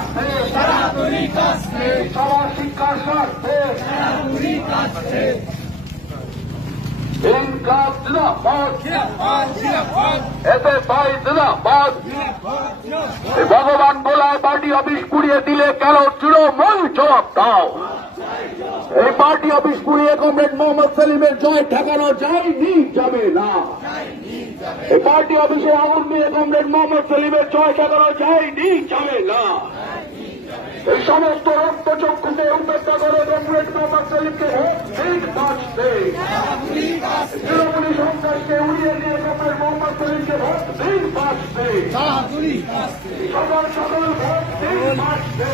স্বার্থে সবার শিক্ষার স্বার্থে ইনকাব জিন্দাবাদ এতে ভাই জিন্দাবাদ ভগবান বলায় পার্টি অফিস পুড়িয়ে দিলে কেন তৃণমূল জবাব দাও। এই পার্টি অফিস পুড়িয়ে কমরেড মোহাম্মদ সেলিমের জয় ঠেকানো যায়নি, যাবে না। এই পার্টি অফিসে আগুন দিয়ে কমরেড মোহাম্মদ সেলিমের জয় ঠেকানো যায়নি, যাবে না। এই সমস্ত রক্তচক্ষুকে উপেক্ষা করে কমরেড মোহাম্মদ সেলিমকে ভোট দিন বাঁচতে, তৃণমূলী সন্ত্রাসকে উড়িয়ে দিয়ে কমরেড মোহাম্মদ সেলিমকে ভোট দিন বাঁচতে, সকল ভোট দিন বাঁচতে।